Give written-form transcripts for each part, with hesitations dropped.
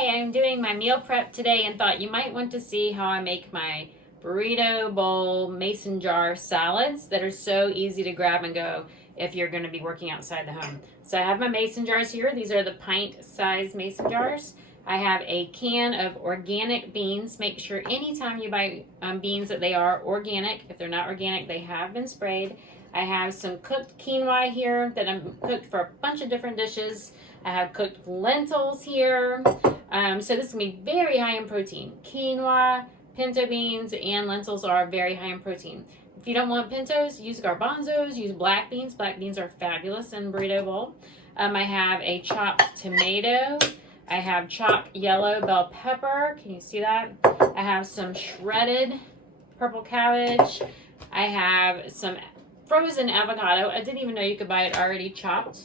Hi, I'm doing my meal prep today and thought you might want to see how I make my burrito bowl mason jar salads that are so easy to grab and go if you're going to be working outside the home. So I have my mason jars here. These are the pint size mason jars. I have a can of organic beans. Make sure anytime you buy beans that they are organic. If they're not organic, they have been sprayed. I have some cooked quinoa here that I'm cooked for a bunch of different dishes. I have cooked lentils here. So this is going to be very high in protein. Quinoa, pinto beans, and lentils are very high in protein. If you don't want pintos, use garbanzos, use black beans. Black beans are fabulous in burrito bowl. I have a chopped tomato. I have chopped yellow bell pepper. Can you see that? I have some shredded purple cabbage. I have some frozen avocado. I didn't even know you could buy it already chopped.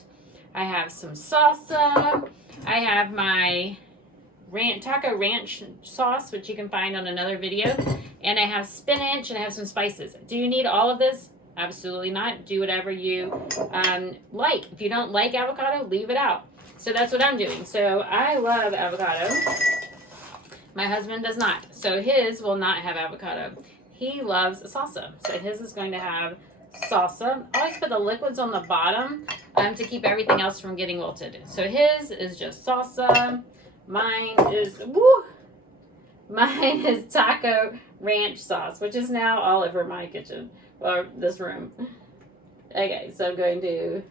I have some salsa. I have my taco ranch sauce, which you can find on another video. And I have spinach and I have some spices. Do you need all of this? Absolutely not. Do whatever you like. If you don't like avocado, leave it out. So that's what I'm doing. So I love avocado. My husband does not. So his will not have avocado. He loves salsa. So his is going to have salsa. I always put the liquids on the bottom to keep everything else from getting wilted. So his is just salsa. Mine is taco ranch sauce, which is now all over my kitchen or this room. Okay, so I'm going to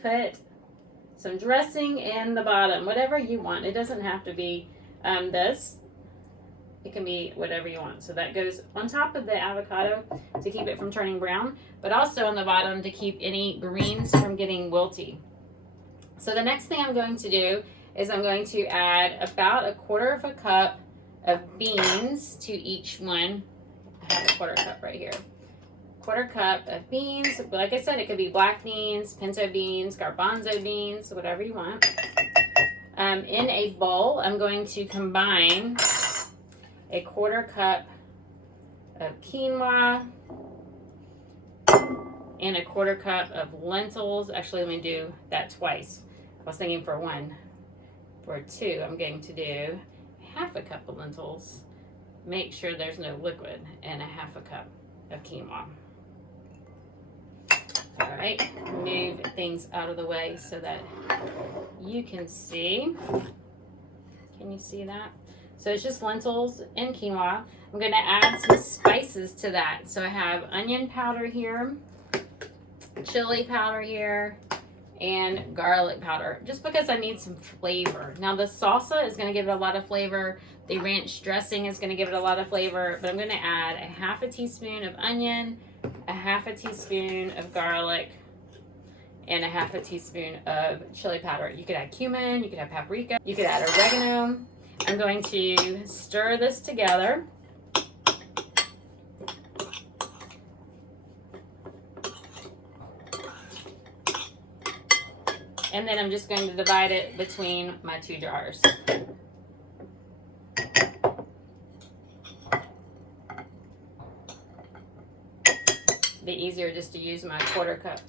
put some dressing in the bottom, whatever you want. It doesn't have to be this. It can be whatever you want. So that goes on top of the avocado to keep it from turning brown, but also on the bottom to keep any greens from getting wilty. So the next thing I'm going to do is I'm going to add about 1/4 cup of beans to each one. I have 1/4 cup right here. 1/4 cup of beans. Like I said, it could be black beans, pinto beans, garbanzo beans, whatever you want. In a bowl, I'm going to combine 1/4 cup of quinoa and 1/4 cup of lentils. Actually, let me do that twice. I was thinking for one. For two, I'm going to do 1/2 cup of lentils. Make sure there's no liquid, and 1/2 cup of quinoa. All right, move things out of the way so that you can see. Can you see that? So it's just lentils and quinoa. I'm going to add some spices to that. So I have onion powder here, chili powder here, and garlic powder, just because I need some flavor. Now the salsa is going to give it a lot of flavor. The ranch dressing is going to give it a lot of flavor, but I'm going to add 1/2 teaspoon of onion, 1/2 teaspoon of garlic, and 1/2 teaspoon of chili powder. You could add cumin, you could add paprika, you could add oregano. I'm going to stir this together. And then I'm just going to divide it between my 2 jars. Be easier just to use my 1/4 cup.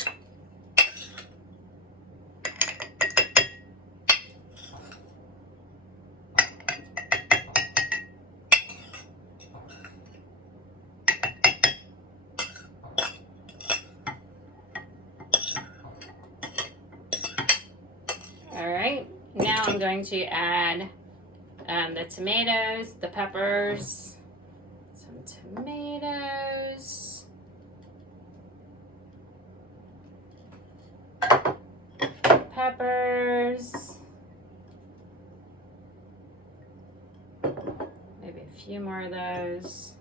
All right, now I'm going to add the tomatoes, the peppers, some tomatoes, peppers, maybe a few more of those.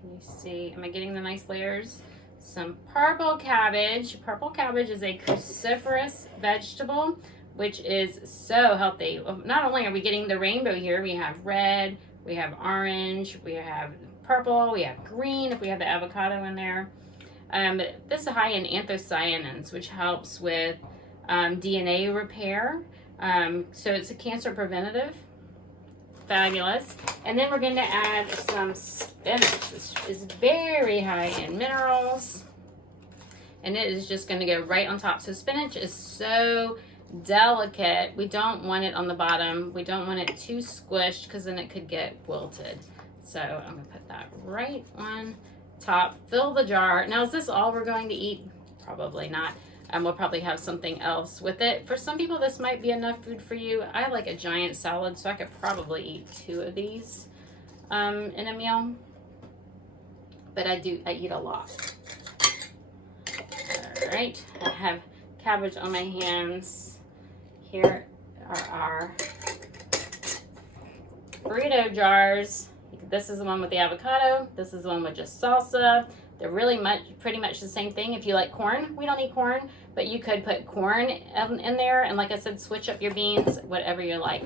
Can you see? Am I getting the nice layers? Some purple cabbage. Purple cabbage is a cruciferous vegetable, which is so healthy. Not only are we getting the rainbow here, we have red, we have orange, we have purple, we have green if we have the avocado in there. This is high in anthocyanins, which helps with DNA repair. So it's a cancer preventative. Fabulous. And then we're going to add some spinach. This is very high in minerals. And it is just going to go right on top. So spinach is so delicate. We don't want it on the bottom. We don't want it too squished because then it could get wilted. So I'm gonna put that right on top. Fill the jar. Now, is this all we're going to eat? Probably not. We'll probably have something else with it. For some people, this might be enough food for you. I like a giant salad, so I could probably eat 2 of these in a meal. But I eat a lot. All right, I have cabbage on my hands. Here are our burrito jars. This is the one with the avocado. This is the one with just salsa. They're really pretty much the same thing. If you like corn, we don't eat corn, but you could put corn in there. And like I said, switch up your beans, whatever you like.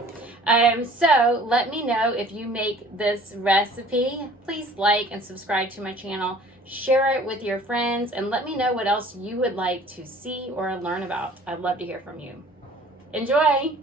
So let me know if you make this recipe. Please like and subscribe to my channel. Share it with your friends and let me know what else you would like to see or learn about. I'd love to hear from you. Enjoy!